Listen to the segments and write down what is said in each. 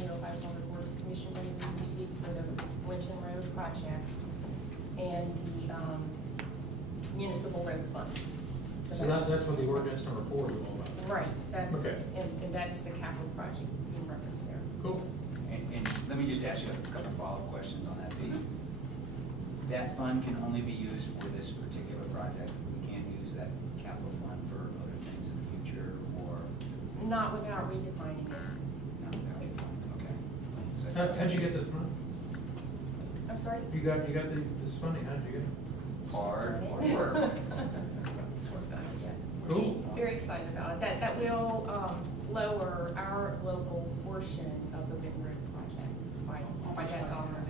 the Ohio Public Works Commission money we received for the Winton Road project and the municipal road funds. So that's what the ordinance number 4 is all about. Right, that's, Okay. and that is the capital project being referenced there. Cool. And let me just ask you a couple follow-up questions on that piece. That fund can only be used for this particular project. We can't use that capital fund for other things in the future, or Not without redefining it. no? Okay. So How'd you get this money? I'm sorry? You got this funding, how'd you get it? hard work. It's worked on it, yes. Cool. Very excited about it. That will lower our local portion of the Winton Road project by that dollar amount,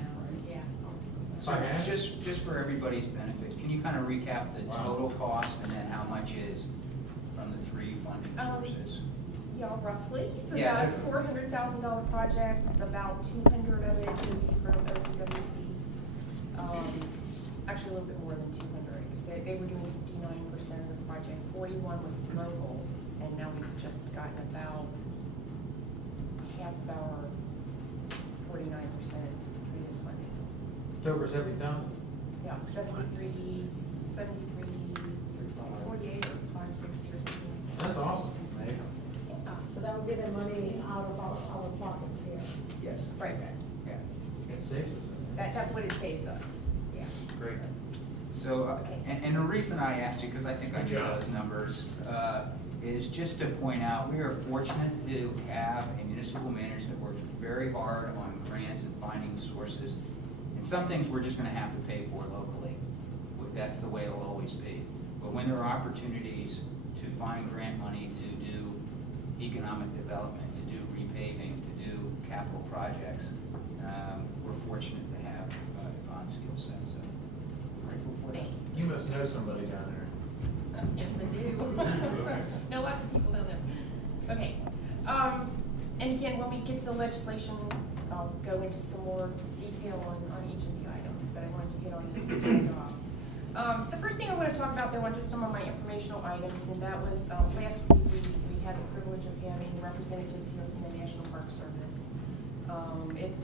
yeah. So just for everybody's benefit, can you kind of recap the total cost and then how much is from the 3 funding sources? Yeah, roughly. It's Yeah, about a so- $400,000 project. About 200 of it would be from OPWC. Actually, a little bit more than 200 because they were doing 59% of the project. 41 was local, and now we've just gotten about half of our 49% previous funding. It's over 70,000. Yeah, 73, 48 or 560 or something like that. That's awesome. Amazing. Yeah. So that would be the money out of our pockets here. Yes. Right. Yeah. It saves us. That's what it saves us. Yeah. Great. So, and the reason I asked you, because I think I Good know job. those numbers, is just to point out, we are fortunate to have a municipal manager that works very hard on grants and finding sources. And some things we're just gonna have to pay for locally. That's the way it'll always be. But when there are opportunities to find grant money to do economic development, to do repaving, to do capital projects, we're fortunate to have Yvonne's skill set, so grateful for that. Thank you. You must know somebody down there. Yes, I do. Know lots of people down there. Okay. And again, when we get to the legislation, I'll go into some more detail on each of the items, but I wanted to hit on these right off. The first thing I want to talk about, though, are just some of my informational items, and that was last week we had the privilege of having representatives here from the National Park Service.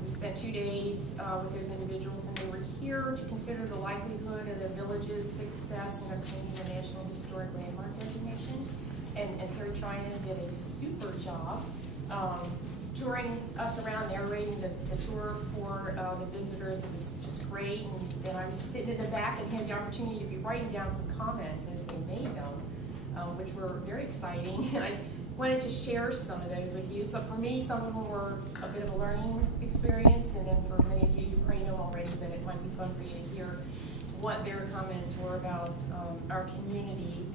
We spent 2 days with those individuals, and they were here to consider the likelihood of the village's success in obtaining the National Historic Landmark designation. And Terry Trinan did a super job touring us around, narrating the tour for the visitors. It was just great. And then I was sitting in the back and had the opportunity to be writing down some comments as they made them, which were very exciting. And I wanted to share some of those with you. So for me, some of them were a bit of a learning experience, and then for many of you, you probably know already, but it might be fun for you to hear what their comments were about our community.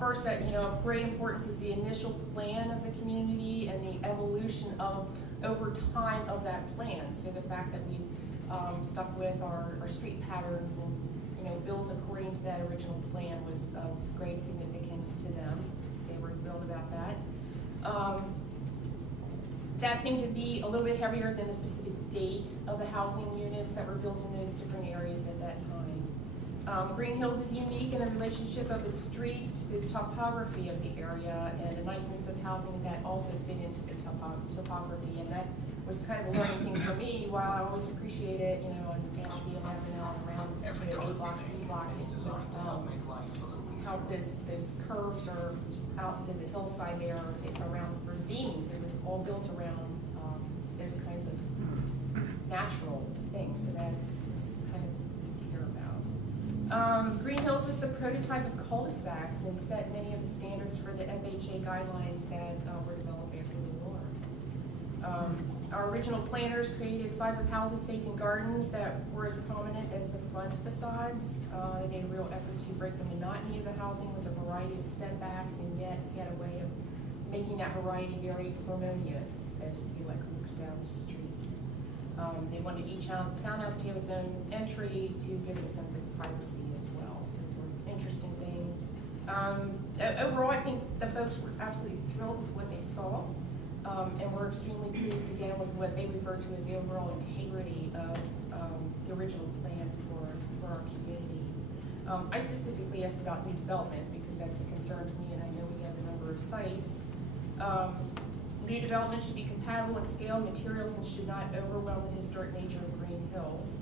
First, of great importance is the initial plan of the community and the evolution of, over time, of that plan. So the fact that we stuck with our street patterns and built according to that original plan was of great significance to them. They were thrilled about that. That seemed to be a little bit heavier than the specific date of the housing units that were built in those different areas at that time. Greenhills is unique in the relationship of its streets to the topography of the area, and a nice mix of housing that also fit into the topography, and that was kind of a learning thing for me. While I always appreciate it, in Ashby and Avenel and around A block, B block, how those curves are out into the hillside there, around ravines. It was all built around those kinds of natural things, so that's kind of neat to hear about. Greenhills was the prototype of cul-de-sacs and set many of the standards for the FHA guidelines that were developed after the war. Our original planners created sides of houses facing gardens that were as prominent as the front facades. They made a real effort to break the monotony of the housing with a variety of setbacks, and yet get a way of making that variety very harmonious as you looked down the street. They wanted each townhouse to have its own entry to give it a sense of privacy as well. So those were interesting things. Overall, I think the folks were absolutely thrilled with what they saw. And we're extremely pleased again with what they refer to as the overall integrity of the original plan for our community. I specifically asked about new development because that's a concern to me, and I know we have a number of sites. new development should be compatible in scale, materials, and should not overwhelm the historic nature of Greenhills.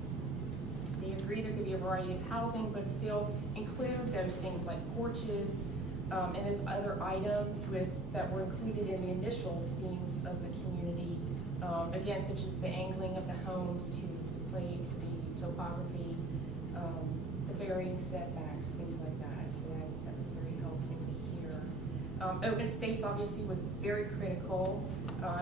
They agree there could be a variety of housing, but still include those things like porches, and those other items that were included in the initial themes of the community. Again, such as the angling of the homes to play to the topography, the varying setbacks, things like that. So that was very helpful to hear. Open space obviously was very critical.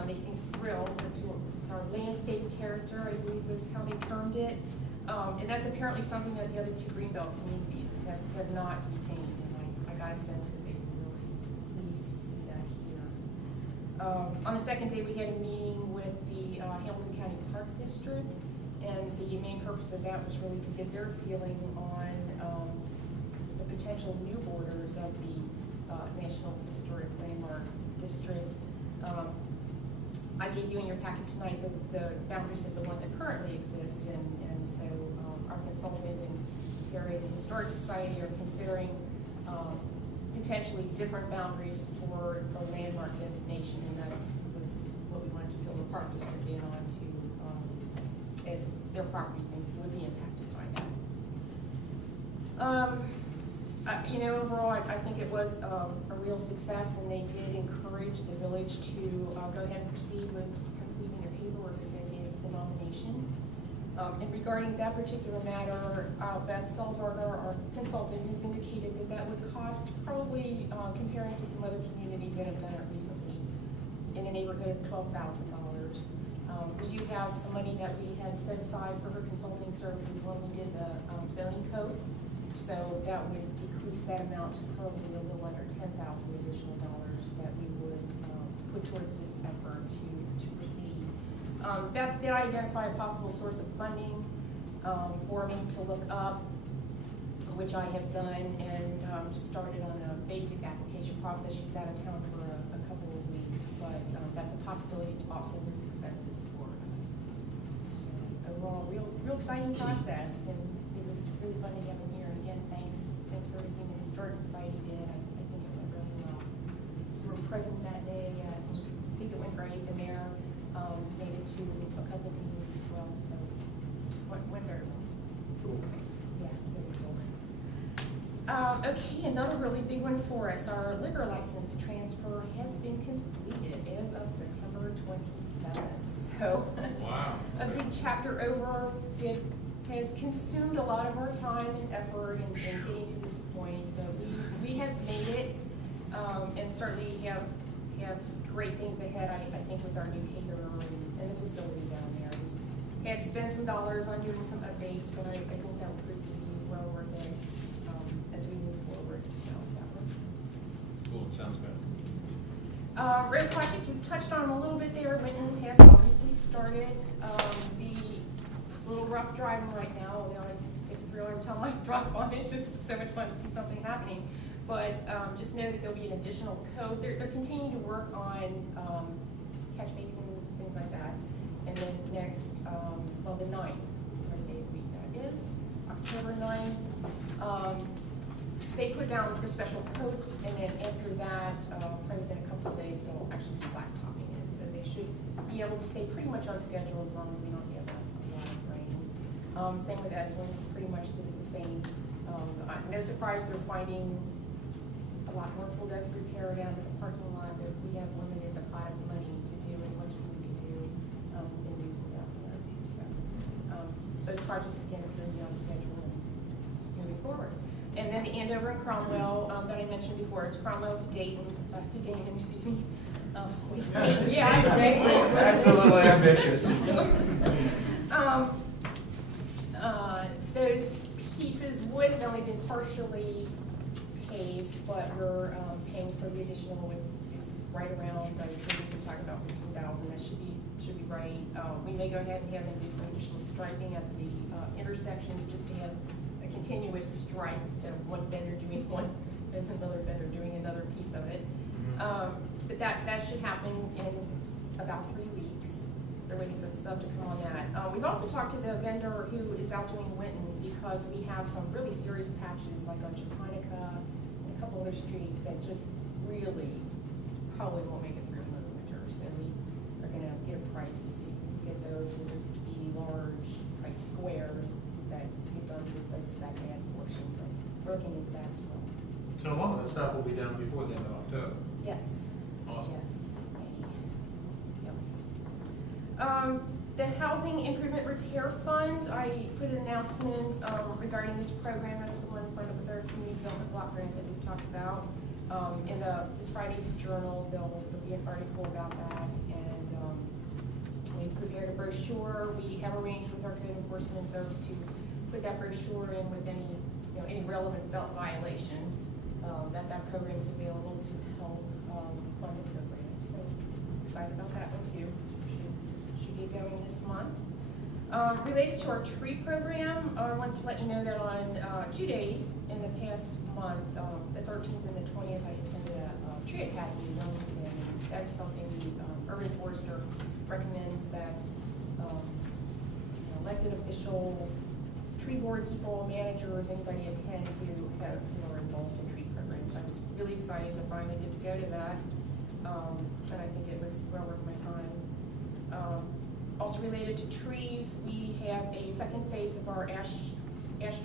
They seemed thrilled to our landscape character, I believe was how they termed it. And that's apparently something that the other two Greenbelt communities have not retained. And I got a sense that they were really pleased to see that here. On the second day, we had a meeting with the Hamilton County Park District, and the main purpose of that was really to get their feeling on the potential new borders of the National Historic Landmark District. I gave you in your packet tonight the boundaries of the one that currently exists, and so our consultant and Terry, the Historic Society, are considering potentially different boundaries for the landmark designation, and that's what we wanted to fill the Park District in on to, as their properties would be impacted by that. You know, overall, I think it was a real success, and they did encourage the village to go ahead and proceed with completing the paperwork associated with the nomination. And regarding that particular matter, Beth Solberger, our consultant, has indicated that would cost probably, comparing to some other communities that have done it recently, in the neighborhood of $12,000. We do have some money that we had set aside for her consulting services when we did the zoning code. So that would decrease that amount to probably a little under $10,000 additional that we would put towards this effort to proceed. Beth did identify a possible source of funding for me to look up, which I have done, and just started on a basic application process. She's out of town for a couple of weeks, but that's a possibility to offset those expenses for us. So overall, real exciting process, and it was really fun to have them here. And again, thanks for everything the Historic Society did. I think it went really well. We were present that day. I think it went great. The mayor made it to a couple of meetings as well, so went very well. Cool. Yeah, very cool. Okay, another really big one for us. Our liquor license transfer has been completed as of September 27th. So Wow. a big chapter over. It has consumed a lot of our time and effort in getting to this point, but we have made it, and certainly have great things ahead, I think, with our new caterer and the facility down there. We had to spend some dollars on doing some updates, but I think that will prove to be well worth it as we move forward. So that one. Cool, sounds good. Road projects, we touched on a little bit there. Winton has obviously started. It's a little rough driving right now. You know, it's a thrill every time I drive on it. Just so much fun to see something happening. But just know that there'll be an additional code. They're continuing to work on catch basins, things like that. And then next, well, the 9th, whatever day of the week that is, October 9th, they put down the special code, and then after that, probably within a couple of days, they'll actually be blacktopping it. So they should be able to stay pretty much on schedule as long as we don't get a lot of rain. Same with Eswin, it's pretty much the same. No surprise, they're finding a lot more full depth repair down at the parking lot, but we have limited the pot of money to do as much as we can do in using down there. So those projects again are going to be on schedule and moving forward. And then the Andover and Cromwell that I mentioned before, it's Cromwell to Dayton, excuse me. Yeah, exactly. That's a little ambitious. Those pieces would have only been partially paved, but we're paying for the additional. It's right around. I think we can talk about 15,000. That should be right. We may go ahead and have them do some additional striping at the intersections, just to have a continuous stripe instead of one vendor doing one and another vendor doing another piece of it. But that should happen in about 3 weeks. They're waiting for the sub to come on that. We've also talked to the vendor who is out doing Winton, because we have some really serious patches like on Japonica and a couple other streets that just really probably won't make it through another winter. So we get a price to see if we can get those, will just be large price squares that get done to replace that bad portion, but we're looking into that as well. So a lot of the stuff will be done before the end of October. Yes. Awesome. Yes. Yep. The Housing Improvement Repair Fund, I put an announcement regarding this program. That's the one funded with our community development block grant that we talked about. In this Friday's journal, there'll be an article about that, and we prepared a brochure. We have arranged with our code enforcement folks to put that brochure in with any relevant belt violations. That program is available to help fund the program. So excited about that one too. Should get going this month. Related to our tree program, I wanted to let you know that on 2 days in the past month, the 13th and the 20th, I attended a tree academy in Wilmington. That's something the urban forester recommends that elected officials, tree board people, managers, anybody attend who are involved in tree programs. I was really excited to finally get to go to that, and I think it was well worth my time. Also related to trees, we have a second phase of our ash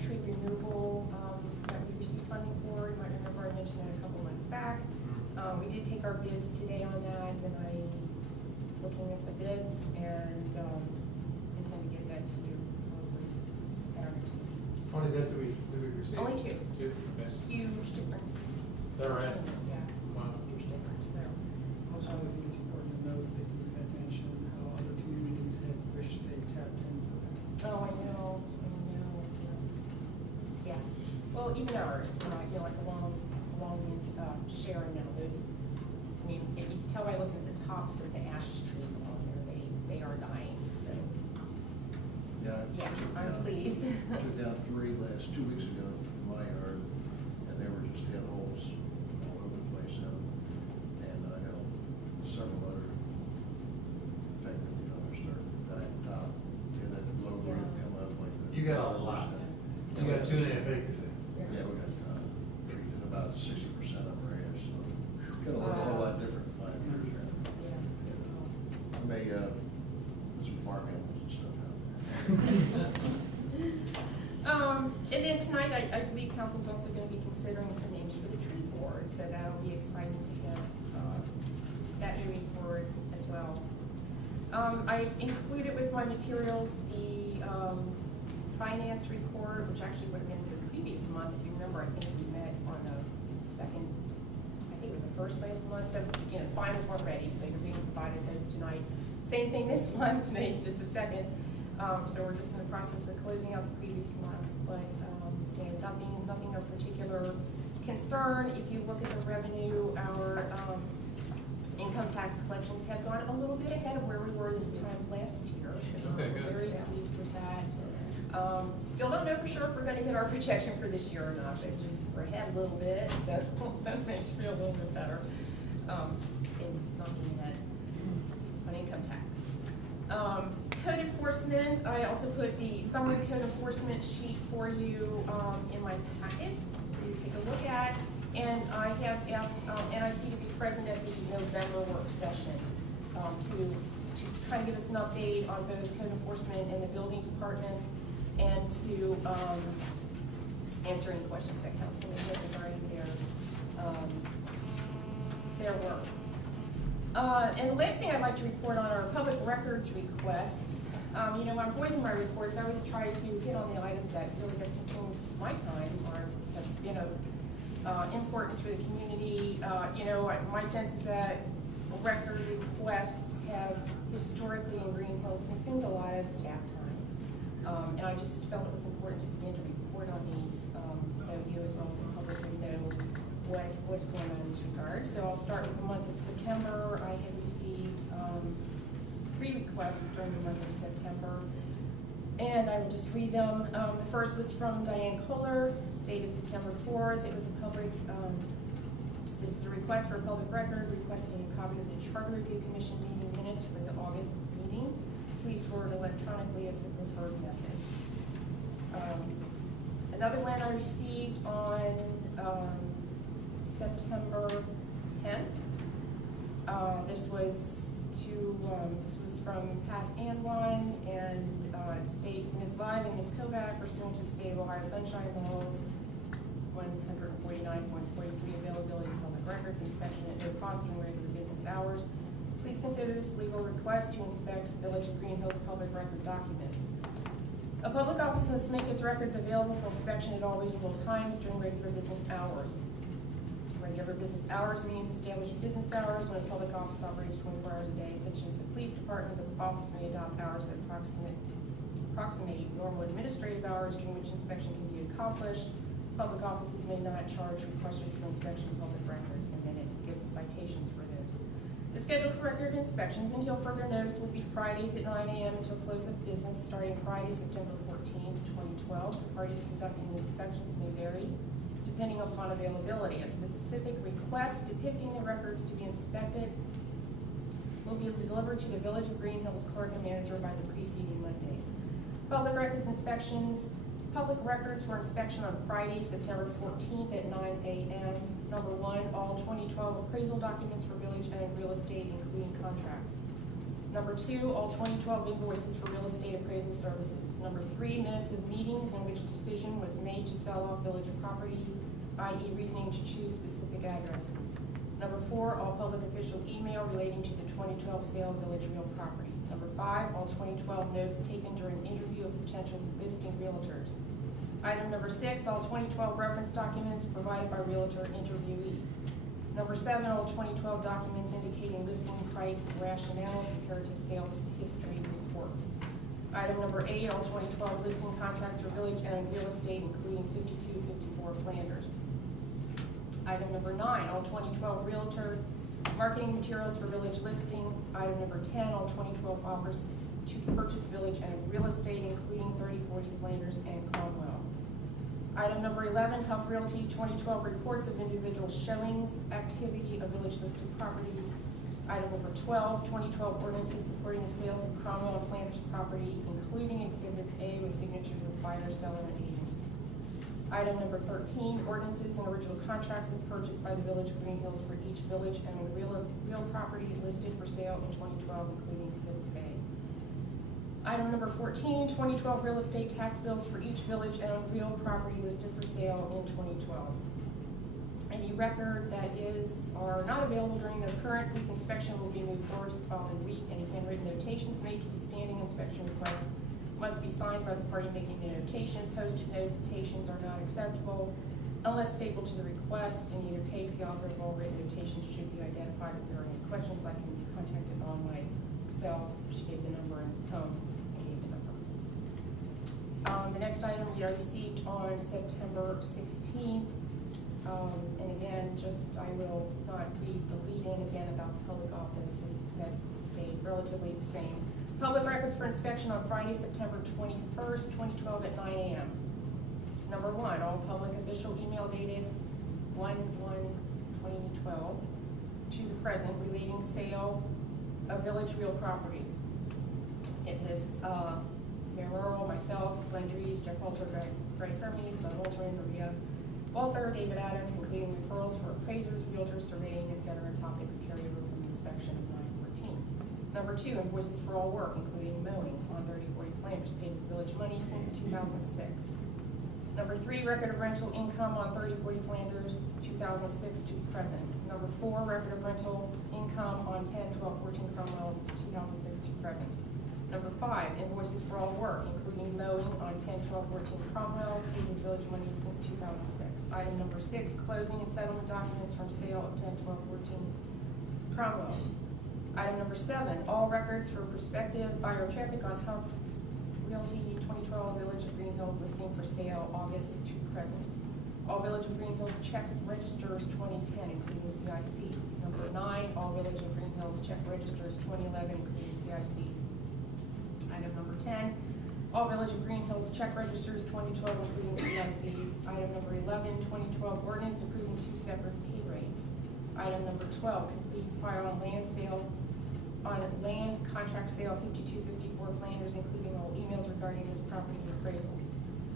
tree removal that we received funding for. You might remember I mentioned that a couple months back. We did take our bids today on that, and I'm looking at the bids and intend to get that to you at our next meeting. How many bids did we receive? Only 2. 2? Okay. Huge difference. Is that right? Yeah, Wow. huge difference there. Also, I think it's important to note that you had mentioned how other communities had wished they tapped into that. Oh, I know, yes. Yeah, well, even ours, like along Sharon now, those, I mean, you can tell by looking at the tops of the ash trees along here, they are dying, so. Yeah. I'm pleased. Took down 3 2 weeks ago in my yard, and they were just hit holes all over the place, and I got several other affected, they're starting dying top, and that low growth come up like the. You got a lot. You got 2.5 acres there. Yeah, we got, about 60% of our area, so got a whole lot different in 5 years there. I may, put some farm animals and stuff out there. And then tonight, I believe council's also going to be considering some names for the tree board, so that'll be exciting to have that moving forward as well. I included with my materials the finance report, which actually would have been the previous month. If you remember, I think we met on the second, I think it was the first last month, so finals weren't ready, so you're being provided those tonight. Same thing this month, today's just the second. So we're just in the process of closing out the previous month, but nothing of particular concern. If you look at the revenue, our income tax collections have gone a little bit ahead of where we were this time last year, so Okay, we're good. very pleased with that. Still don't know for sure if we're going to hit our projection for this year or not, but just we're ahead a little bit, so that makes me feel a little bit better in knocking that on income tax. Code enforcement, I also put the summary code enforcement sheet for you in my packet for you to take a look at. And I have asked NIC to be present at the November work session to try to give us an update on both code enforcement and the building department, and to answer any questions that council may have regarding their work. And the last thing I'd like to report on are public records requests. When I'm going through my reports, I always try to hit on the items that really have consumed my time or have importance for the community. My sense is that record requests have historically in Greenhills consumed a lot of staff time. And I just felt it was important to begin to report on these so you as well as the public would know what's going on in this regard. So I'll start with the month of September. I had received 3 requests during the month of September, and I will just read them. The first was from Diane Kohler, dated September 4th. It was a public, this is a request for a public record requesting a copy of the Charter Review Commission meeting minutes for the August meeting. Please forward electronically as the preferred method. Another one I received on September 10th. This was this was from Pat Anwine, and it states, Ms. Live and Ms. Kovac pursuant to the State of Ohio Sunshine Laws 149.43 availability of public records inspection at no cost during regular business hours. Please consider this legal request to inspect Village of Greenhills public record documents. A public office must make its records available for inspection at all reasonable times during regular business hours. Regular business hours means established business hours when a public office operates 24 hours a day, such as the police department. The office may adopt hours that approximate normal administrative hours during which inspection can be accomplished. Public offices may not charge requesters for inspection of public records, and then it gives the citations for those. The schedule for record inspections until further notice will be Fridays at 9 a.m. until close of business starting Friday, September 14th, 2012. The parties conducting the inspections may vary depending upon availability. A specific request depicting the records to be inspected will be delivered to the Village of Greenhills clerk and manager by the preceding Monday. Public records inspections, public records for inspection on Friday, September 14th at 9 a.m. Number 1, all 2012 appraisal documents for village-owned real estate, including contracts. Number 2, all 2012 invoices for real estate appraisal services. Number 3, minutes of meetings in which decision was made to sell off village property, i.e. reasoning to choose specific addresses. Number 4, all public official email relating to the 2012 sale of village real property. Number 5, all 2012 notes taken during interview of potential listing realtors. Item number 6, all 2012 reference documents provided by realtor interviewees. Number 7, all 2012 documents indicating listing price and rationale, comparative sales history reports. Item number 8, all 2012 listing contracts for village-owned real estate, including 5254 Flanders. Item number 9, all 2012 realtor marketing materials for village listing. Item number 10, all 2012 offers to purchase village-owned real estate, including 3040 Flanders and Cromwell. Item number 11, Huff Realty 2012 reports of individual showings, activity of village-listed properties. Item number 12, 2012 ordinances supporting the sales of Cromwell and Flanders property, including Exhibits A with signatures of buyer, seller, and agents. Item number 13, ordinances and original contracts of purchase by the Village of Greenhills for each village and real property listed for sale in 2012, including Exhibits A. Item number 14, 2012 real estate tax bills for each village-owned real property listed for sale in 2012. Any record that is or not available during the current week inspection will be moved forward to the following week. Any handwritten notations made to the standing inspection request must be signed by the party making the notation. Posted notations are not acceptable unless stapled to the request. In either case, the author of all written notations should be identified. If there are any questions, I can be contacted on my cell. She gave the number and home. The next item we received on September 16th. And again, I will not read the lead-in again about the public office, that stayed relatively the same. Public records for inspection on Friday, September 21st, 2012 at 9 a.m. Number 1, all public official email dated 1/1/2012 to the present relating sale of village real property. It lists Mayor Rural, myself, Glenn Dries, Jeff Holter, Greg Hermes, Bud Holter, Maria Walther, David Adams, including referrals for appraisers, realtors, surveying, etc. Topics carried over from inspection of 9/14. Number 2, invoices for all work, including mowing on 3040 Flanders, paid with village money since 2006. Number 3, record of rental income on 3040 Flanders, 2006 to present. Number 4, record of rental income on 10/12/14 Cromwell, 2006 to present. Number 5, invoices for all work, including mowing on 10/12/14 Cromwell, paid with village money since 2006. Item number 6, closing and settlement documents from sale of 10/12/14 Cromwell. Item number 7, all records for prospective buyer traffic on Huff Realty 2012 Village of Greenhills listing for sale August to present. All Village of Greenhills check registers 2010, including CICs. Number 9, all Village of Greenhills check registers 2011, including CICs. Item number 10, all Village of Greenhills check registers 2012, including CICs. Item number 11, 2012 ordinance approving 2 separate pay rates. Item number 12, complete file on land contract sale 5254 Flanders, including all emails regarding this property appraisals.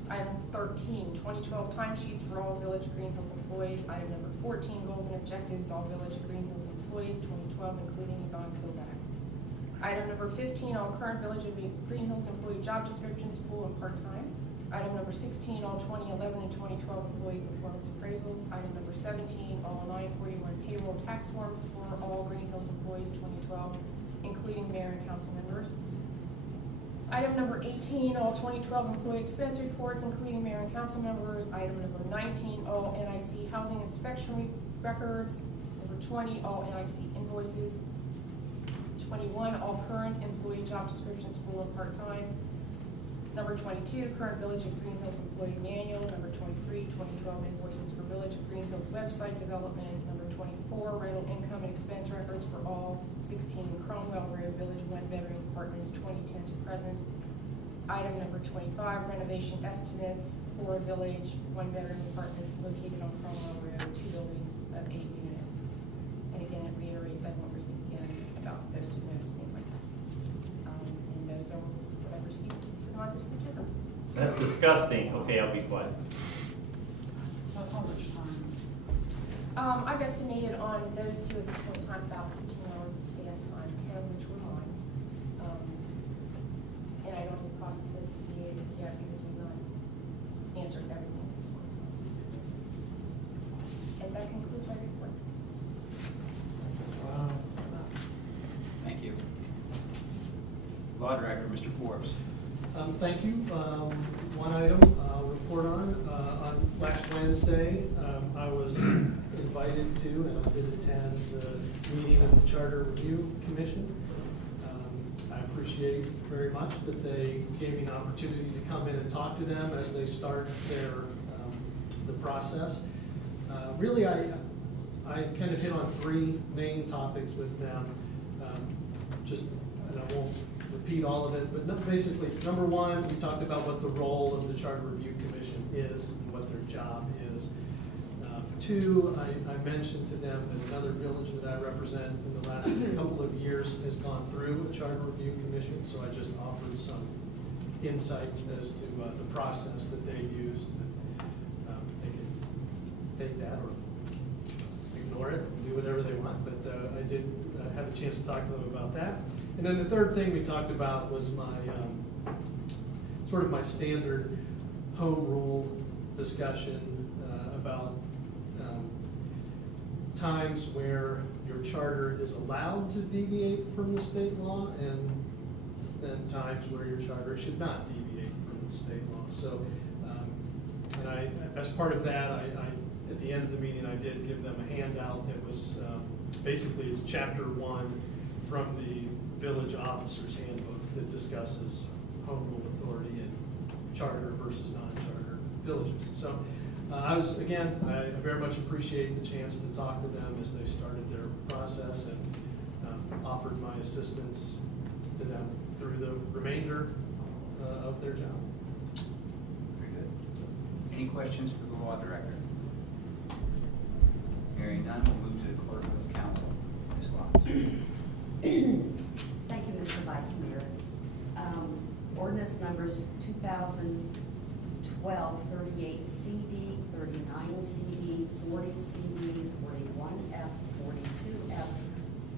Item 13, 2012 timesheets for all Village of Greenhills employees. Item number 14, goals and objectives, all Village of Greenhills employees 2012, including Yvonne Kovac. Item number 15, all current Village of Greenhills employee job descriptions, full and part-time. Item number 16, all 2011 and 2012 employee performance appraisals. Item number 17, all 941 payroll tax forms for all Greenhills employees 2012, including mayor and council members. Item number 18, all 2012 employee expense reports, including mayor and council members. Item number 19, all NIC housing inspection records. Number 20, all NIC invoices. 21, all current employee job descriptions, full and part-time. Number 22, current Village of Greenhills employee manual. Number 23, 2012 invoices for Village of Greenhills website development. Number 24, rental income and expense records for all 16 Cromwell Road Village one-bedroom apartments 2010 to present. Item number 25, renovation estimates for Village one-bedroom apartments located on Cromwell Road, 2 buildings of 8 units. And again, it reiterates, I won't read it again, about posted notice, things like that. And those are what I've received for the month of September. That's disgusting. Okay, I'll be quiet. How much time? I've estimated on those two at this point in time about 15 hours of staff time, 10 of which were mine. And I don't have costs associated yet because we've not answered everything at this point in time. And that concludes my report. Wow. Thank you. Law Director, Mr. Forbes. Thank you. One item I'll report on last Wednesday, I was invited to, and I did attend the meeting of the Charter Review Commission. I appreciate very much that they gave me an opportunity to come in and talk to them as they start the process. Really, I kind of hit on 3 main topics with them. And I won't repeat all of it, but basically, number 1, we talked about what the role of the Charter Review Commission is and what their job is. 2, I mentioned to them that another village that I represent in the last couple of years has gone through a Charter Review Commission, so I just offered some insight as to the process that they used. They can take that or ignore it and do whatever they want, but I did have a chance to talk to them about that. And then the third thing we talked about was my sort of my standard home rule discussion about times where your charter is allowed to deviate from the state law and then times where your charter should not deviate from the state law. So, and as part of that, at the end of the meeting, I did give them a handout. It was basically it's chapter 1 from the Village Officers Handbook that discusses home rule authority and charter versus non-charter villages. So I very much appreciate the chance to talk to them as they started their process and offered my assistance to them through the remainder of their job. Very good. Any questions for the Law Director? Hearing none, we'll move to the Clerk of Council, Ms. Locke. Thank you, Mr. Vice Mayor. Ordinance numbers 2012-38 CD, 39 CD, 40 CD, 41F, 42F,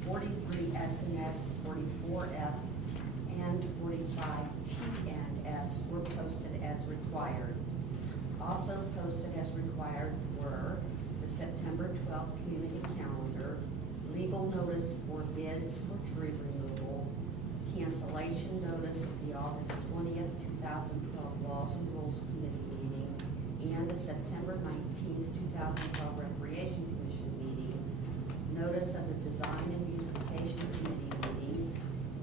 43 SNS, 44F, and 45 T and S were posted as required. Also posted as required were the September 12th community calendar, legal notice for bids for tree removal, cancellation notice of the August 20th, 2012 Laws and Rules Committee meeting, and the September 19th, 2012 Recreation Commission meeting, notice of the Design and Beautification Committee meetings,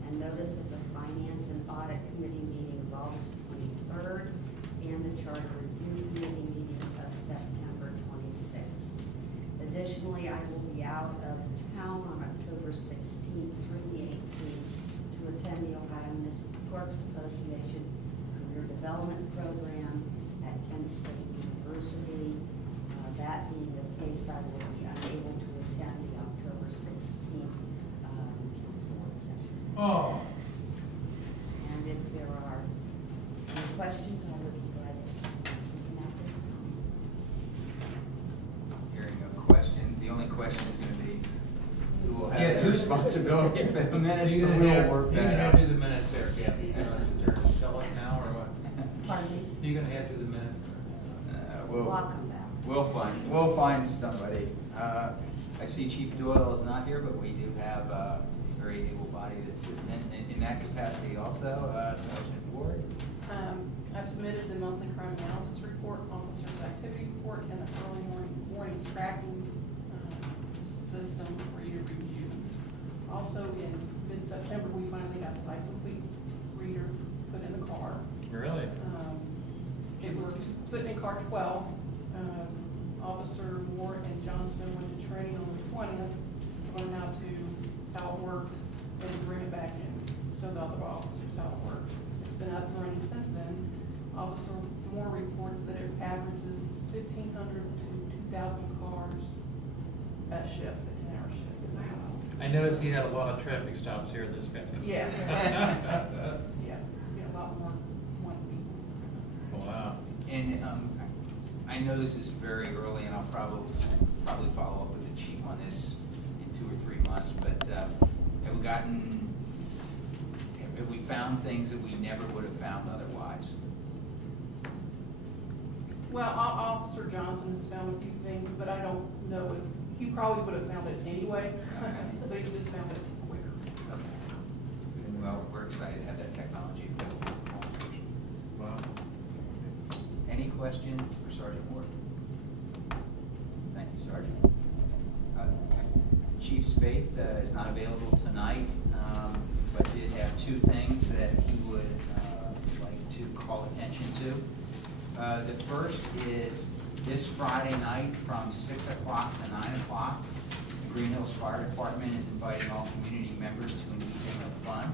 and notice of the Finance and Audit Committee meeting of August 23rd, and the Charter Review Committee meeting of September 26th. Additionally, I will be out of town on October 16th through the 18th to attend the Ohio Municipal Clerks Association Career Development Program at Kent State University. That being the case, I will be unable to attend the October 16th council work session. Oh. And if there are any questions, I would be glad to answer them at this time. Hearing no questions, the only question is going to be, who will have Yeah, their who's responsibility for the minutes, You're but gonna we'll have, work you're gonna that have to out. do the minutes there, Kathy. Tell it now or what? Pardon me? You're gonna have to do the minutes there. We'll I'll come back. we'll find somebody. I see Chief Doyle is not here, but we do have a very able-bodied assistant in that capacity also, Sergeant Ward. I've submitted the monthly crime analysis report, officer's activity report, and the early warning tracking system for you to review. Also, in mid-September, we finally got the license plate reader put in the car. Really? It was put in car 12. Officer Moore and Johnston went to training on the 20th, learn how it works, and then bring it back in, show the other officers how it works. It's been up and running since then. Officer Moore reports that it averages 1,500 to 2,000 cars a shift, an hour shift in the house. I noticed he had a lot of traffic stops here this past week. Yeah. Yeah, a lot more one week. Wow. And I know this is very early, and I'll probably follow up with the chief on this in 2 or 3 months, but have we found things that we never would have found otherwise? Well, Officer Johnson has found a few things, but I don't know if, he probably would have found it anyway, but he's just found it quicker. Okay. Well, we're excited to have that technology available for law enforcement. Wow. Any questions for Sergeant Ward? Thank you, Sergeant. Chief Spaeth is not available tonight, but did have 2 things that he would like to call attention to. The first is this Friday night from 6 o'clock to 9 o'clock, the Greenhills Fire Department is inviting all community members to an evening of fun.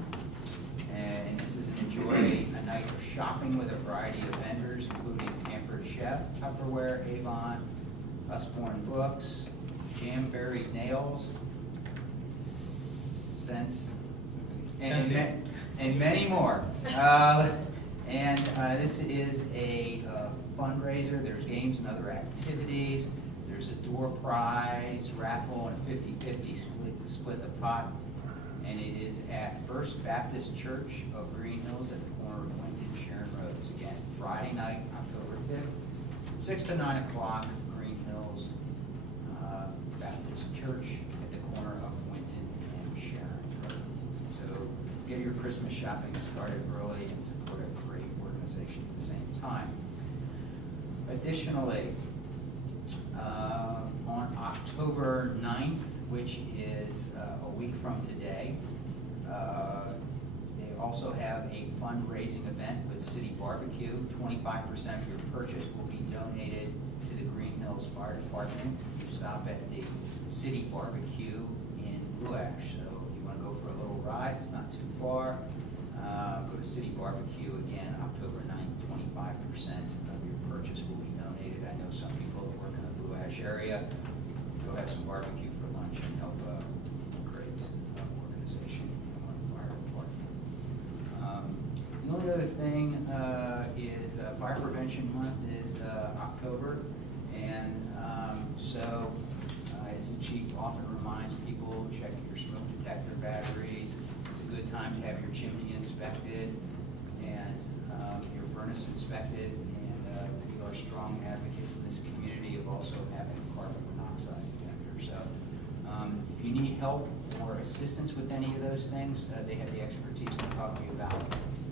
And this is enjoy a night of shopping with a variety of vendors, including Pampered Chef, Tupperware, Avon, Usborne Books, Jamberry Nails, and many more. This is a fundraiser. There's games and other activities. There's a door prize raffle and a 50-50 split the pot. And it is at First Baptist Church of Greenhills at the corner of Winton and Sharon Roads. Again, Friday night, October 5th, 6 to 9 o'clock, Greenhills Baptist Church at the corner of Winton and Sharon Road. So get your Christmas shopping started early and support a great organization at the same time. Additionally, on October 9th, which is a week from today, they also have a fundraising event with City Barbecue. 25% of your purchase will be donated to the Greenhills Fire Department. You stop at the City Barbecue in Blue Ash. So if you want to go for a little ride, it's not too far. Go to City Barbecue again, October 9th. 25% of your purchase will be donated. I know some people that work in the Blue Ash area. Go have some barbecue for lunch and help a great organization on the fire department. The only other thing is Fire Prevention Month is October, and so as the chief often reminds people, check your smoke detector batteries. It's a good time to have your chimney inspected and your furnace inspected, and we are strong advocates in this community of also having a carbon monoxide detector. So if you need help or assistance with any of those things, they have the expertise to talk to you about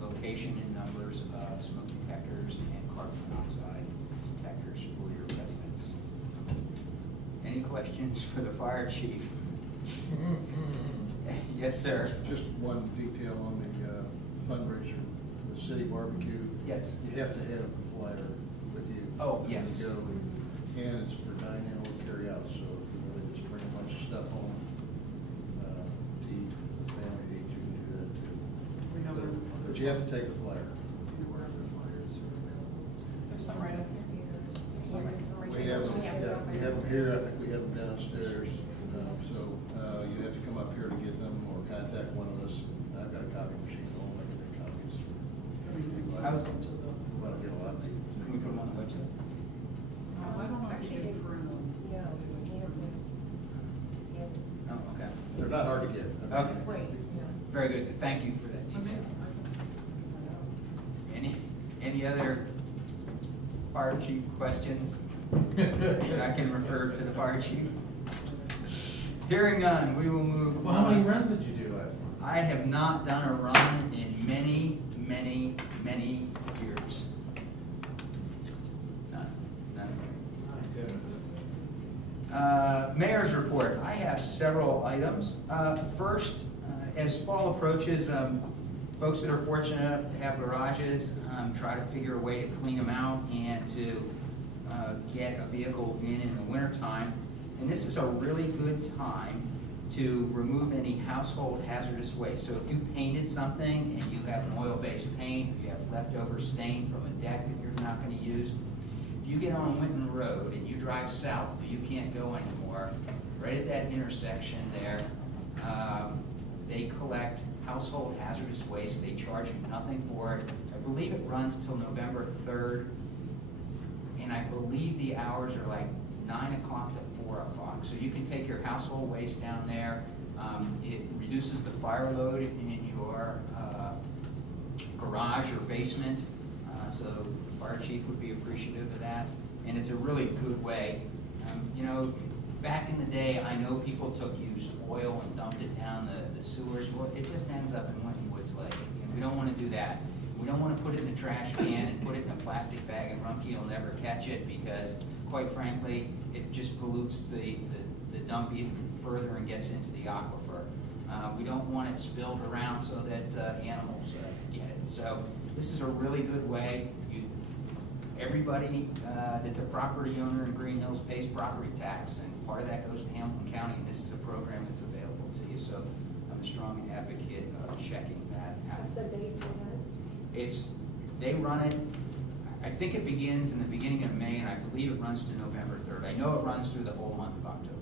location and numbers of smoke detectors and carbon monoxide detectors for your residents. Any questions for the fire chief? Yes, sir. Just one detail on the fundraiser, the City Barbecue. Yes. You have to have the flyer with you. Oh, when you yes. go, and it's for dine-in or carry-out, so if you really just bring a bunch of stuff home to eat, with the family to eat, you can do that too. We know where the But you have to take the flyer. where the flyers are available. There's some right up there. We have them here, I think we have them downstairs, so you have to come up here to get them or contact one of us. I've got a copy machine at home, I can make copies. Everything's I was- up to the. Well, get a lot of these. Can we put them on the website? I don't know if you Actually, can print them. Yeah. Oh, okay. They're not hard to get. Okay, Great, yeah. very good, thank you for that detail. Any other fire chief questions? I can refer to the fire chief. Hearing none, we will move Well, how many on. runs did you do last month? I have not done a run in many, many, many years. None. My goodness. Mayor's report, I have several items. First, as fall approaches, folks that are fortunate enough to have garages, try to figure a way to clean them out and to get a vehicle in the wintertime. And this is a really good time to remove any household hazardous waste. So if you painted something and you have an oil-based paint, you have leftover stain from a deck that you're not gonna use, if you get on Winton Road and you drive south till you can't go anymore, right at that intersection there, they collect household hazardous waste. They charge you nothing for it. I believe it runs till November 3rd, and I believe the hours are like 9 o'clock to 4 o'clock. So you can take your household waste down there. It reduces the fire load in your garage or basement, so the fire chief would be appreciative of that. And it's a really good way. You know, back in the day, I know people took used oil and dumped it down the sewers. Well, it just ends up in Winton Woods Lake, and we don't want to do that. We don't want to put it in a trash can and put it in a plastic bag and Rumpke will never catch it, because quite frankly, it just pollutes the dump even further and gets into the aquifer. We don't want it spilled around so that animals get it. So this is a really good way. Everybody that's a property owner in Greenhills pays property tax, and part of that goes to Hamilton County, and this is a program that's available to you. So I'm a strong advocate of checking that out. What's the date for that? They run it, I think it begins in the beginning of May, and I believe it runs to November 3rd. I know it runs through the whole month of October.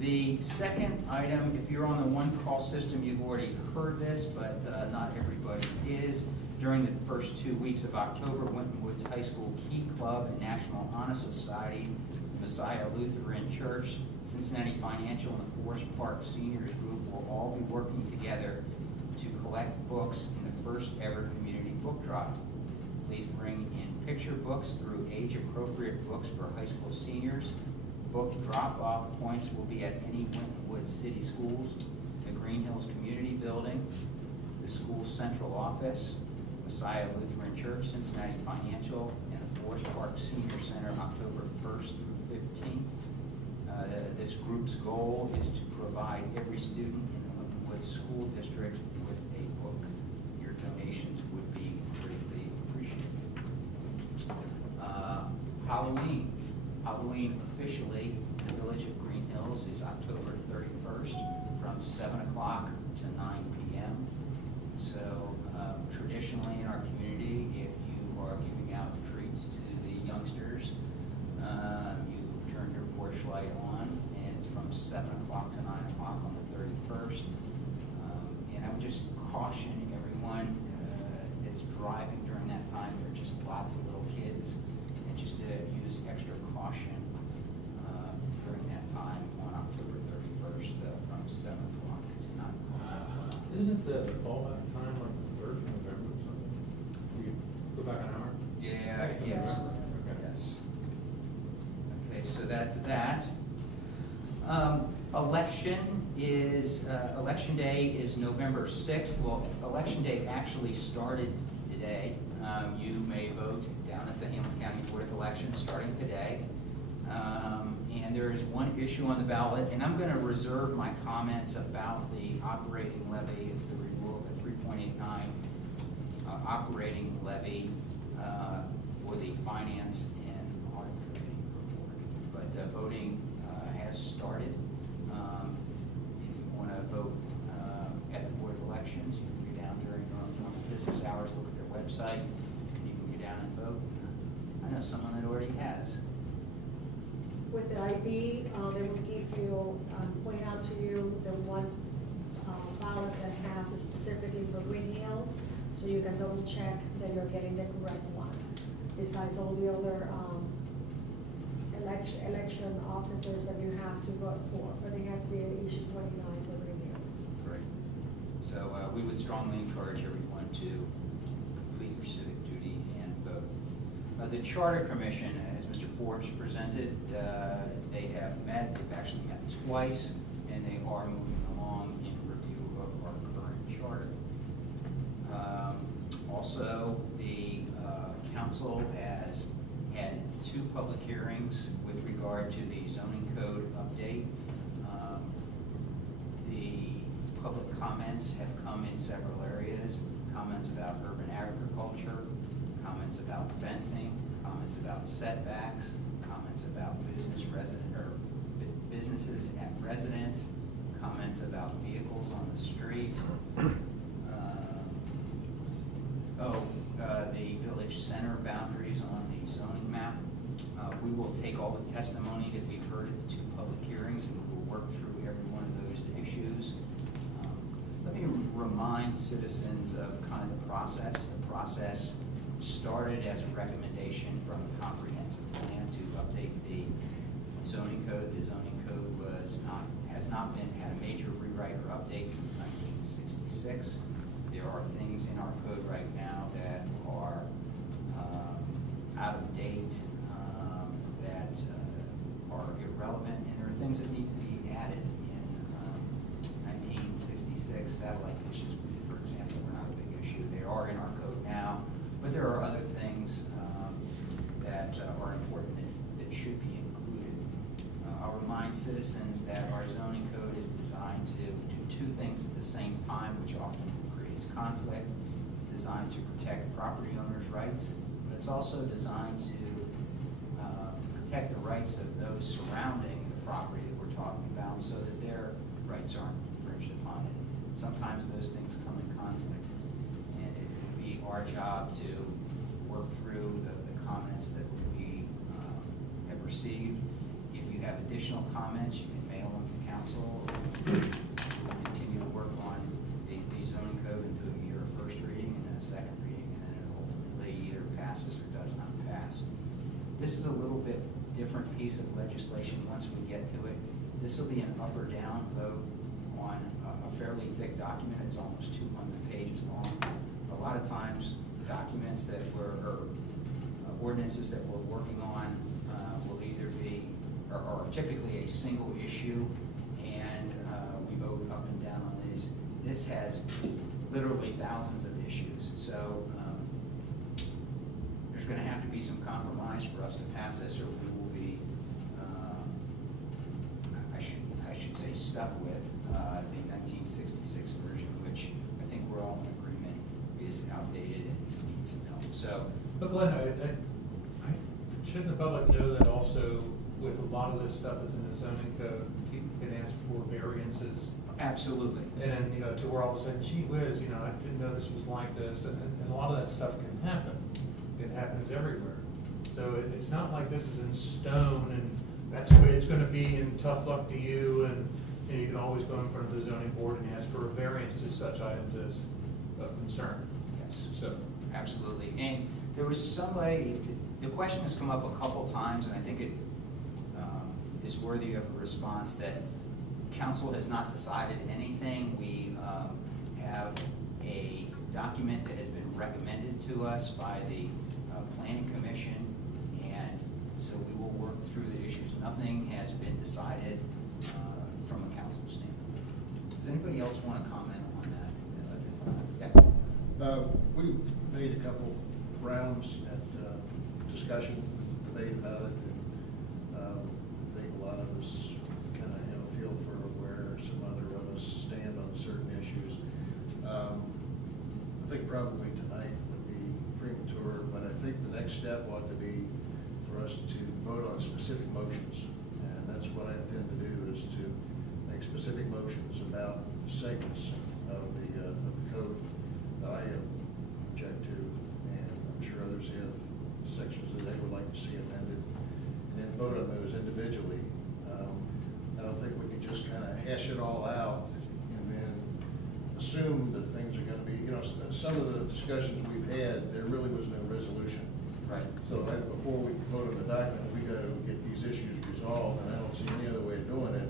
The second item, if you're on the one-call system, you've already heard this, but not everybody is. During the first 2 weeks of October, Winton Woods High School Key Club and National Honor Society, Messiah Lutheran Church, Cincinnati Financial, and the Forest Park Seniors Group will all be working together to collect books in the first ever community book drive. Please bring in picture books through age-appropriate books for high school seniors. Book drop-off points will be at any Winton Woods City Schools, the Greenhills Community Building, the school's central office, Messiah Lutheran Church, Cincinnati Financial, and the Forest Park Senior Center, October 1st through 15th. This group's goal is to provide every student in the Winton Woods School District with a book. Your donations would be greatly appreciated. Halloween officially in the village of Greenhills is October 31st from 7 o'clock to 9 p.m. So traditionally in our community, if you are giving out treats to the youngsters, you turn your porch light on, and it's from 7 o'clock to 9 o'clock on the 31st. And I would just caution everyone that's driving during that time. There are just lots of little kids, and just to use extra caution during that time on October 31st from 7 o'clock to 9 o'clock. Isn't it the fallback time like the 3rd of November or something? You go back an hour? Yeah, Back to yes, November? Okay. yes. Okay, so that's that. Election day is November 6th. Well, election day actually started today. You may vote down at the Hamilton County Board of Elections starting today. And there is one issue on the ballot, and I'm going to reserve my comments about the operating levy. It's the renewal of the 3.89 operating levy for the Finance and Audit Committee report. But voting has started. If you want to vote at the Board of Elections, you can go down during normal business hours, look at their website, and you can go down and vote. I know someone that already has. With the ID, they will give you, point out to you the one ballot that has specifically for Greenhills, so you can double check that you're getting the correct one. Besides all the other election officers that you have to vote for, but it has to be at issue 29 for Greenhills. Great. So we would strongly encourage everyone to complete your civic duty and vote. The Charter Commission, as Mr. Forbes presented, they have met, they've actually met twice, and they are moving along in review of our current charter. Also, the council has had 2 public hearings with regard to the zoning code update. The public comments have come in several areas, comments about urban agriculture, comments about fencing, comments about setbacks, comments about businesses at residence, comments about vehicles on the street. The village center boundaries on the zoning map. We will take all the testimony that we've heard at the 2 public hearings, and we will work through every one of those issues. Let me remind citizens of kind of the process. The process started as a recommendation from the comprehensive plan to update the zoning code. The zoning code has not had a major rewrite or update since 1966. There are things in our code right now that are out of date, that are irrelevant, and there are things that need to be added. In 1966, satellite dishes, for example, were not a big issue. They are in our code now, but there are other things that are important that should be included. I'll remind citizens that our zoning code is designed to do 2 things at the same time, which often creates conflict. It's designed to protect property owners' rights, but it's also designed to protect the rights of those surrounding the property that we're talking about so that their rights aren't infringed upon. And sometimes those things come in conflict, and it would be our job to work through the comments that we have received. If you have additional comments, you can mail them to council. We'll continue to work on the zoning code into a first reading and then a second reading, and then it ultimately either passes or does not pass. This is a little bit different piece of legislation once we get to it. This will be an up or down vote on a fairly thick document. It's almost 200 pages long. A lot of times, documents that or ordinances that we're working on will either be, or typically a single issue, and we vote up and down on these. This has literally thousands of issues, so there's going to have to be some compromise for us to pass this, or we will be, I should say, stuck with the 1966 version, which I think we're all in agreement is outdated and needs some help. So, But Glenn, shouldn't the public know that also with a lot of this stuff that's in the zoning code, people can ask for variances? absolutely. And then, to where all of a sudden, gee whiz, I didn't know this was like this, and a lot of that stuff can happen. It happens everywhere. So it's not like this is in stone, and that's the way it's gonna be, and tough luck to you, and you can always go in front of the zoning board and ask for a variance to such items as of concern. Yes. So, Absolutely. And there was somebody, the question has come up a couple times, and I think it is worthy of a response, that council has not decided anything. We have a document that has been recommended to us by the planning commission, and so we will work through the issues. Nothing has been decided from a council standpoint. Does anybody else want to comment on that? Yeah. We made a couple rounds at discussion, debate about it, and I think a lot of us kind of have a feel for where some other of us stand on certain issues. I think probably tonight would be premature, but I think the next step ought to be for us to vote on specific motions. And that's what I intend to do, is to make specific motions about segments of the code that I object to, and I'm sure others have sections that they would like to see amended, and then vote on those individually. I don't think we can just kind of hash it all out and then assume that things are going to be, some of the discussions we've had, there really was no resolution. Right. So that before we vote on the document, we gotta get these issues resolved, and I don't see any other way of doing it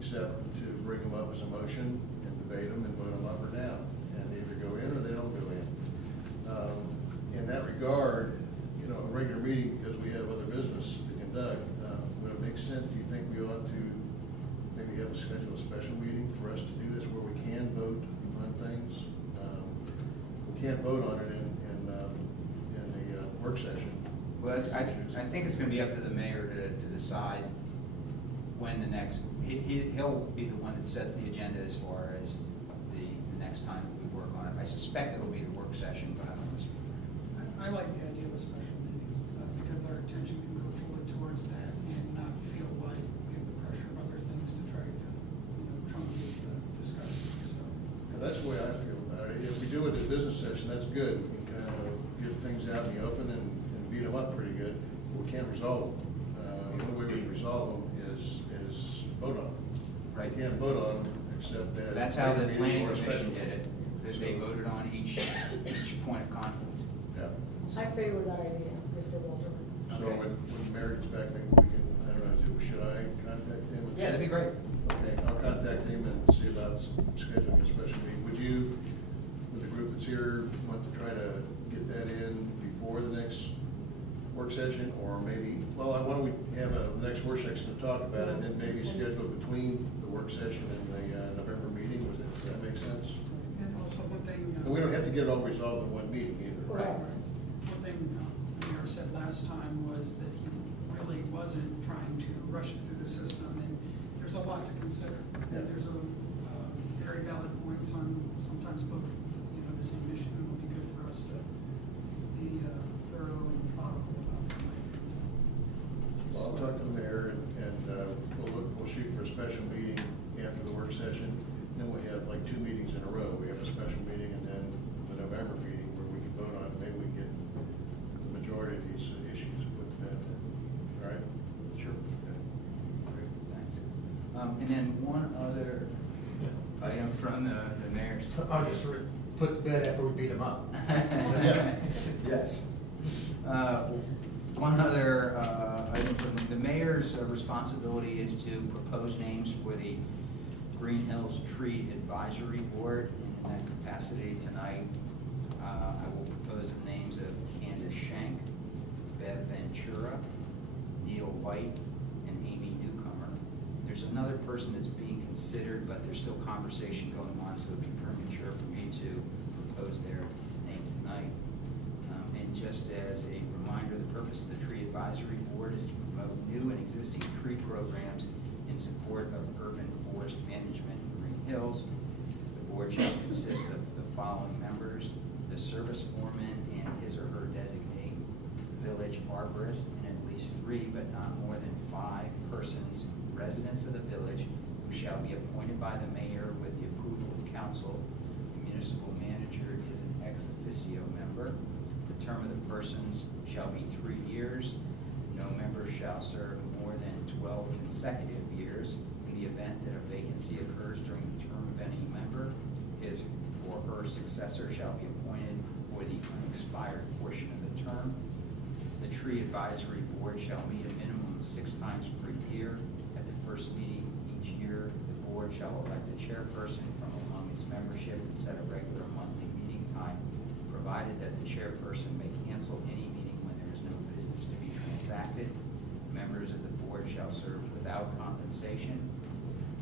except to bring them up as a motion and debate them and vote them up or down, and they either go in or they don't go in. In that regard, you know, a regular meeting, because we have other business to conduct, would it make sense, do you think we ought to maybe have a schedule a special meeting for us to do this where we can vote on things? We can't vote on it in the work session. Well, I think it's gonna be up to the mayor to decide when the next, he'll be the one that sets the agenda as far as the next time we work on it. I suspect it'll be the work session, but I don't know. I like the idea of a special meeting, because our attention can go fully towards that and not feel like we have the pressure of other things to try to, truncate the discussion, so. Yeah, that's the way I feel about it. If we do it as a business session, that's good. We can kind of get things out in the open and beat them up pretty good. But we can't resolve them. The only way we can resolve them is vote on them. Right. We can't vote on them except that. That's how the meeting planning or a special commission did it. They voted on each point of conflict. Yeah. I favor that idea, Mr. Walter. So Okay. when Mayor gets back, maybe we can, I don't know, should I contact him? and Yeah, that'd be great. Okay, I'll contact him and see about scheduling a special meeting. Would you, with the group that's here, want to try to get that in before the next work session? Or maybe, well, why don't we have the next work session to talk about it, and then maybe schedule between the work session and the November meeting? Does that make sense? And also one thing. And we don't have to get it all resolved in one meeting either. Correct. One thing the mayor said last time was that he really wasn't trying to rush it through the system, and there's a lot to consider. Yeah. There's a very valid points on sometimes both, the same issue. It would be good for us to be thorough and methodical about it. Well, I'll talk to the mayor and we'll shoot for a special meeting after the work session. Then we have like 2 meetings in a row. We have a special meeting and then the November meeting where we can vote on it. Maybe we can get the majority of these issues put to bed. All right? Sure. Okay. Great. Thanks. And then one other item from the mayor's. I'll just put to bed after we beat them up. Yes. One other item from the mayor's responsibility is to propose names for the Greenhills Tree Advisory Board. In that capacity tonight, I will propose the names of Candace Shank, Bev Ventura, Neil White, and Amy Newcomer. There's another person that's being considered, but there's still conversation going on, so it'd be premature for me to propose their name tonight. And just as a reminder, the purpose of the Tree Advisory Board is to promote new and existing tree programs in support of urban forest management in Green Hills. The board shall consist of the following members: the service foreman and his or her designate, village arborist, and at least 3 but not more than 5 persons, residents of the village, who shall be appointed by the mayor with the approval of council. The municipal manager is an ex officio member. The term of the persons shall be 3 years. No member shall serve more than 12 consecutive years. In the event that a vacancy occurs during the term of any member, his or her successor shall be appointed for the unexpired portion of the term. The Tree Advisory Board shall meet a minimum of 6 times per year. At the first meeting each year, the board shall elect a chairperson from among its membership and set a regular monthly meeting time, provided that the chairperson may cancel any meeting when there is no business to be transacted. Members of the board shall serve without compensation.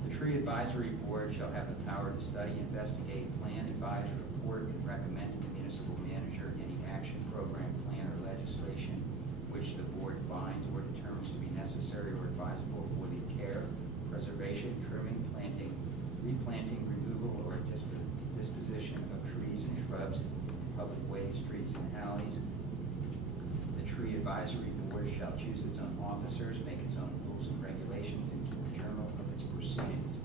The Tree Advisory Board shall have the power to study, investigate, plan, advise, report, and recommend to the municipal manager any action, program, plan, or legislation which the board finds or determines to be necessary or advisable for the care, preservation, trimming, planting, replanting, removal, or disposition of trees and shrubs, public ways, streets, and alleys. The Tree Advisory Board shall choose its own officers, make its own rules and regulations, and keep a journal of its proceedings.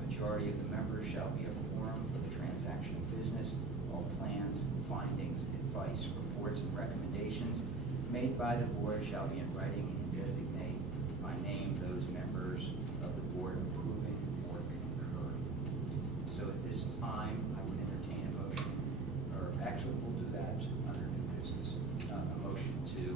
The majority of the members shall be a quorum for the transaction of business. All plans, findings, advice, reports, and recommendations made by the board shall be in writing and designate by name those members of the board approving or concurring. So at this time, I would entertain a motion, or actually we'll do that under new business, a motion to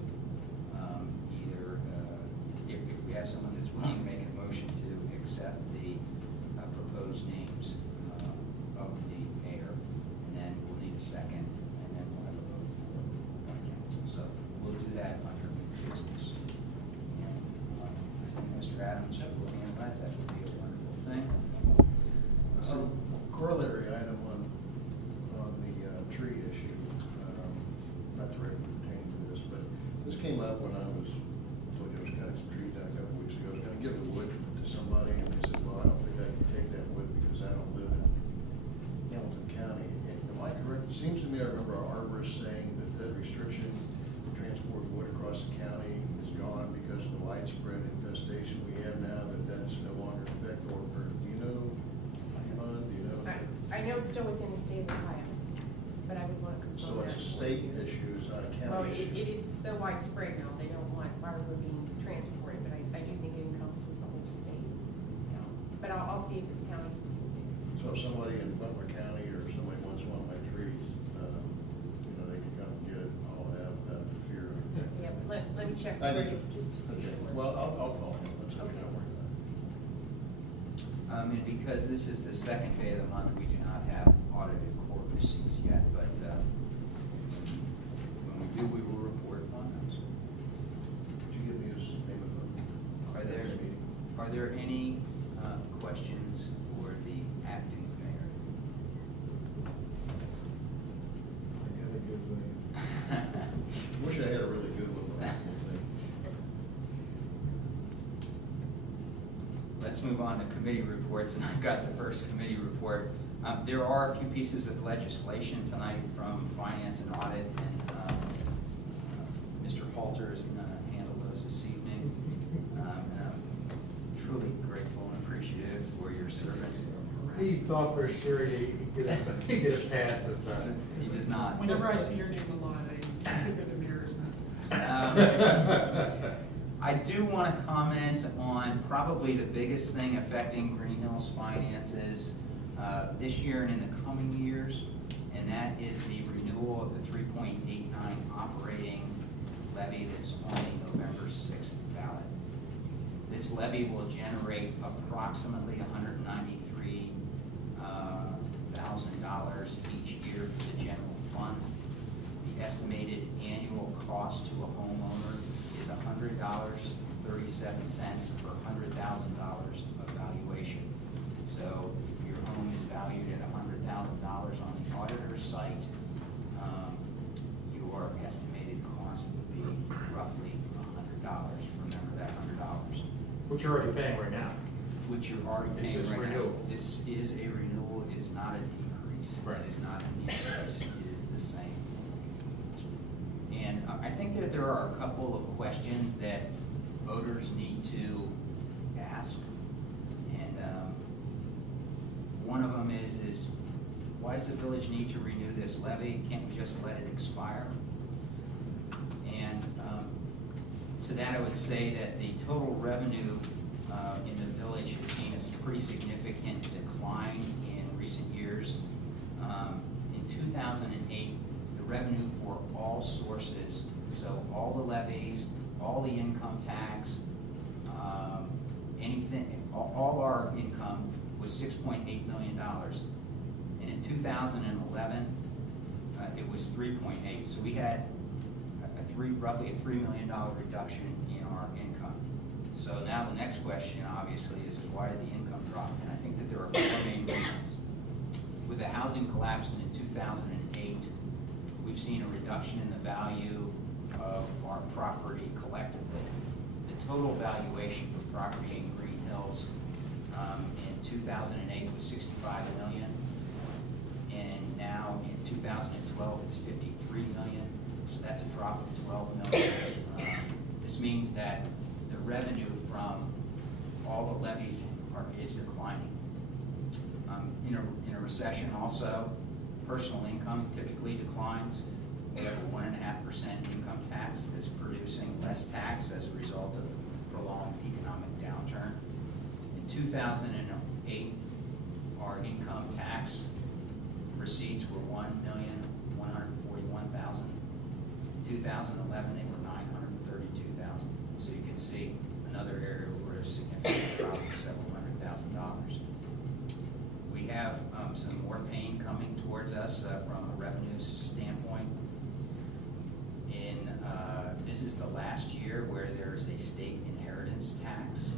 came up when I was, told you I was cutting some trees down a couple weeks ago. I was gonna give the wood to somebody, and they said, well, I don't think I can take that wood because I don't live in Hamilton County. And am I correct? It seems to me I remember our arborist saying that that restriction to transport wood across the county is gone because of the widespread infestation we have now, that that's no longer in effect, or do you know, do you know? I know it's still within the state of Ohio, but I would want to confirm So that. it's a state issue, it's not a Well, county issue? it is so widespread now, they don't want firewood being transported, but I do think it encompasses the whole state. But I'll see if it's county specific. So if somebody in Butler County or somebody wants one of my trees, you know, they can come get it and haul it out without the fear of. Yeah, but let me check I for need you, to- just to be Okay, sure. well, I'll call him, that's okay, Okay. don't worry about it. And because this is the second day of the month, we do not have audited court receipts yet, but when we do, we will report on those. Could you give me his name of the? Are there any questions for the acting mayor? I got a good thing. Wish I had a really good one. but I don't think. Let's move on to committee reports, and I've got the first committee report. There are a few pieces of legislation tonight from Finance and Audit, and Mr. Halter is going to handle those this evening. And I'm truly grateful and appreciative for your service. He thought for sure he could get a pass this time. He does not. Whenever I see your name a lot, I think of the mirrors now. I do want to comment on probably the biggest thing affecting Greenhills finances this year and in the coming years, and that is the renewal of the 3.89 operating levy that's on the November 6th ballot. This levy will generate approximately $193,000 each year for the general fund. The estimated annual cost to a homeowner is $100.37 per $100,000 of valuation. So if your home is valued at $100,000 on the auditor's site, your estimated cost would be roughly $100. Remember that $100. Which you're already paying right now. Which you're already It's paying just right now. renewal. This is a renewal, it is not a decrease. Right. It is not an increase, it is the same. And I think that there are a couple of questions that voters need to ask. And one of them is why does the village need to renew this levy? Can't we just let it expire? And to that I would say that the total revenue in the village has seen a pretty significant decline in recent years. In 2008, the revenue for all sources, so all the levies, all the income tax, anything, all our income was $6.8 million. And in 2011, it was 3.8. So we had roughly a $3 million reduction in our income. So now the next question, obviously, is why did the income drop? And I think that there are four main reasons. With the housing collapse in 2008, we've seen a reduction in the value of our property collectively. The total valuation for property in Greenhills in 2008 was $65 million, and now in 2012 it's $53 million. So that's a drop of $12 million. This means that the revenue from all the levies is declining. In a recession also, personal income typically declines. We have a 1.5% income tax that's producing less tax as a result of prolonged economic downturn. In 2008, our income tax receipts were $1,141,000. In 2011, they were $932,000. So you can see another area where a significant drop of several $100,000. We have some more pain coming towards us from a revenue standpoint. This is the last year where there's a state inheritance tax.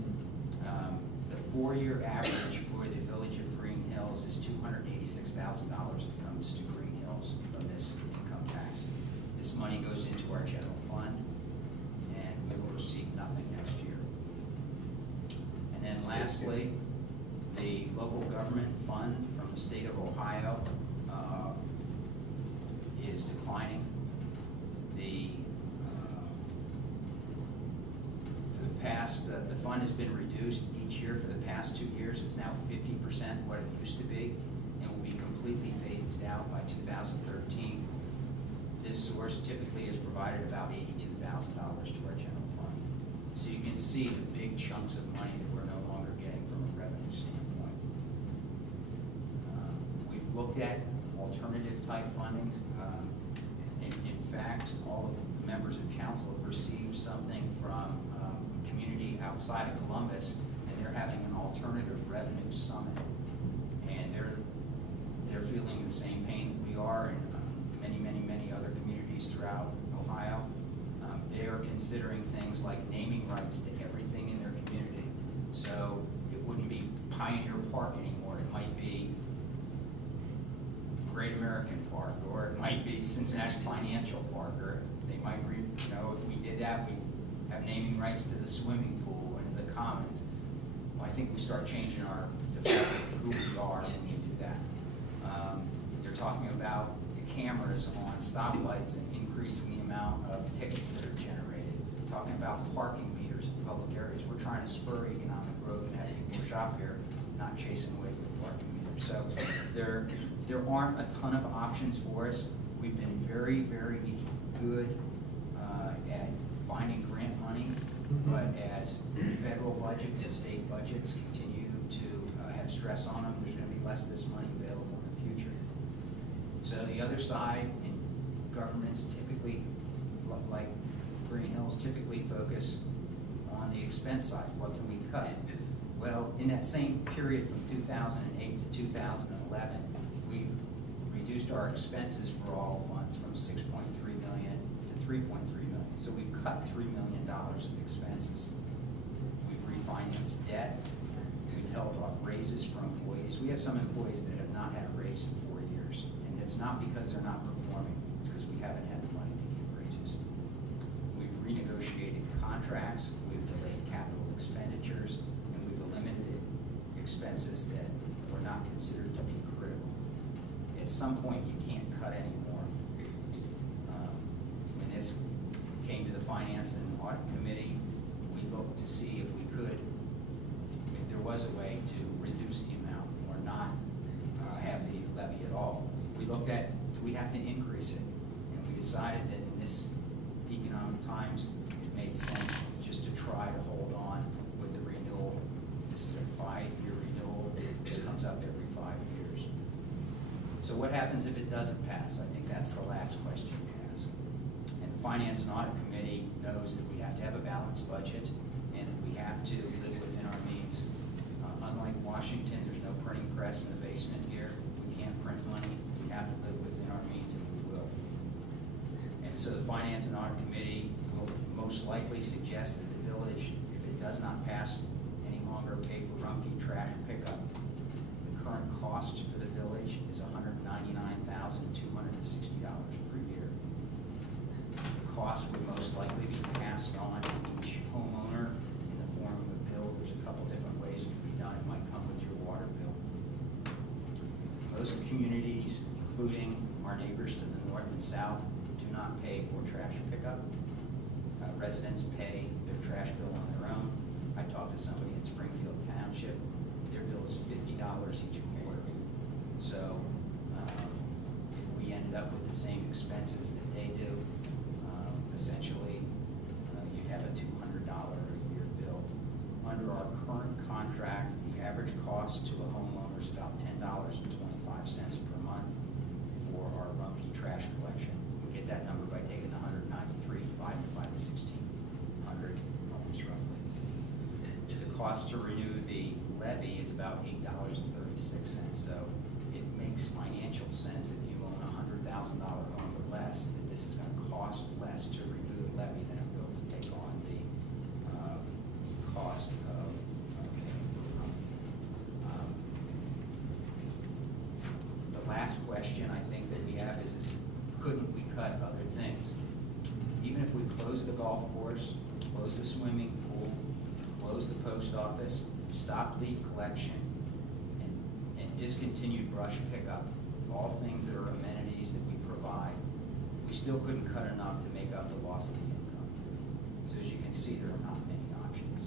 The 4-year average for the village of Greenhills is $286,000 that comes to Greenhills from this income tax. This money goes into our general fund. briefly, the local government fund from the state of Ohio is declining. For the past, the fund has been reduced each year for the past 2 years. It's now 50% what it used to be, and will be completely phased out by 2013. This source typically has provided about $82,000 to our general fund. So you can see the big chunks of money that we're no longer getting from a revenue standpoint. We've looked at alternative type fundings. In fact, all of the members of council have received something from a community outside of Columbus, and they're having an alternative revenue summit. And they're feeling the same pain that we are in many other communities throughout Ohio. They are considering things like naming rights to everything in their community. So it wouldn't be Pioneer Park anymore. It might be Great American Park, or it might be Cincinnati Financial Park, or they might, if we did that, we have naming rights to the swimming pool and the commons. Well, I think we start changing our default of who we are when we do that. You're talking about cameras on stoplights and increasing the amount of tickets that are generated. Talking about parking meters in public areas. We're trying to spur economic growth and have people shop here, not chasing away with parking meters. So there aren't a ton of options for us. We've been very good at finding grant money, but as federal budgets and state budgets continue to have stress on them, there's going to be less of this money available in the future. So the other side, in governments typically, like Greenhills, typically focus on the expense side. What can we cut? Well, in that same period from 2008 to 2011, we've reduced our expenses for all funds from $6.3 million to $3.3 million. So we've cut $3 million of expenses. We've refinanced debt. We've held off raises for employees. We have some employees that have not had a raise in 4 years. And it's not because they're not performing. It's because we haven't had the money to give raises. We've renegotiated contracts. We've delayed capital expenditures. And we've eliminated expenses that were not considered to be critical. At some point, you can't cut anymore. When this came to the Finance and Audit Committee, we looked to see if we could, if there was a way to reduce the amount or not have the levy at all. We looked at, do we have to increase it? And we decided that in this economic times, it made sense just to try to hold on with the renewal. This is a 5-year renewal. This comes up every 5 years. So what happens if it doesn't pass? I think that's the last question you ask. And the Finance and Audit Committee knows that we have to have a balanced budget and that we have to live within our means. Unlike Washington, there's no printing press in the basement here. We can't print money. We have to live within our means, and we will. And so the Finance and Audit Committee will most likely suggest that the village, if it does not pass any longer, pay for Rumpke trash pickup. The current cost for the village is $199,260 per year. The cost would most likely be passed on to each homeowner in the form of a bill. There's a couple different ways it can be done. It might come with your water bill. Most communities, including our neighbors to the north and south, do not pay for trash pickup. Residents pay their trash bill on their own. I talked to somebody in Springfield Township. Their bill is $50 each quarter. So if we ended up with the same expenses that they do, essentially you'd have a $200 a year bill. Under our current contract, the average cost to a homeowner is about $10.25 per month for our Rumpke trash collection. We get that number by taking the 193 divided by the 1,600 homes roughly. The cost to renew the levy is about $8.36. So it makes financial sense if you own a $100,000 home or less that this is going to cost less to renew the levy than it will to take on the cost of paying for Rumpke. The last question I think that we have is couldn't we cut other things? Even if we close the golf course, close the swimming pool, closed the post office, stopped leaf collection, and discontinued brush pickup, all things that are amenities that we provide, we still couldn't cut enough to make up the loss of the income. So as you can see, there are not many options.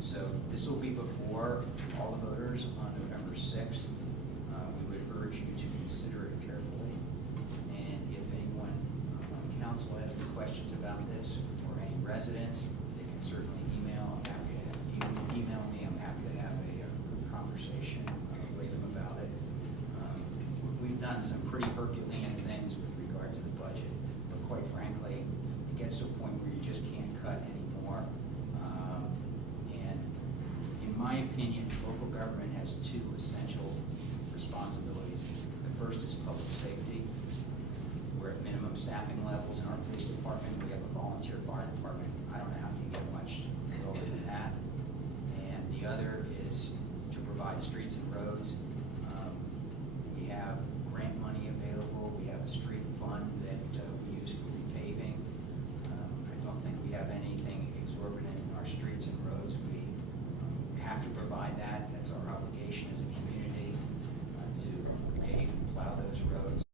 So this will be before all the voters on November 6th. We would urge you to consider it carefully. And if anyone on the council has any questions about this, or any residents, they can certainly email. I'm happy to have, you can email me. I'm happy to have a conversation with them about it. We've done some pretty Herculean things with regard to the budget, but quite frankly, it gets to a point where you just can't cut anymore. And in my opinion, local government has two essential responsibilities. The first is public safety. We're at minimum staffing levels in our police department. We have a volunteer fire department. I don't know how you get much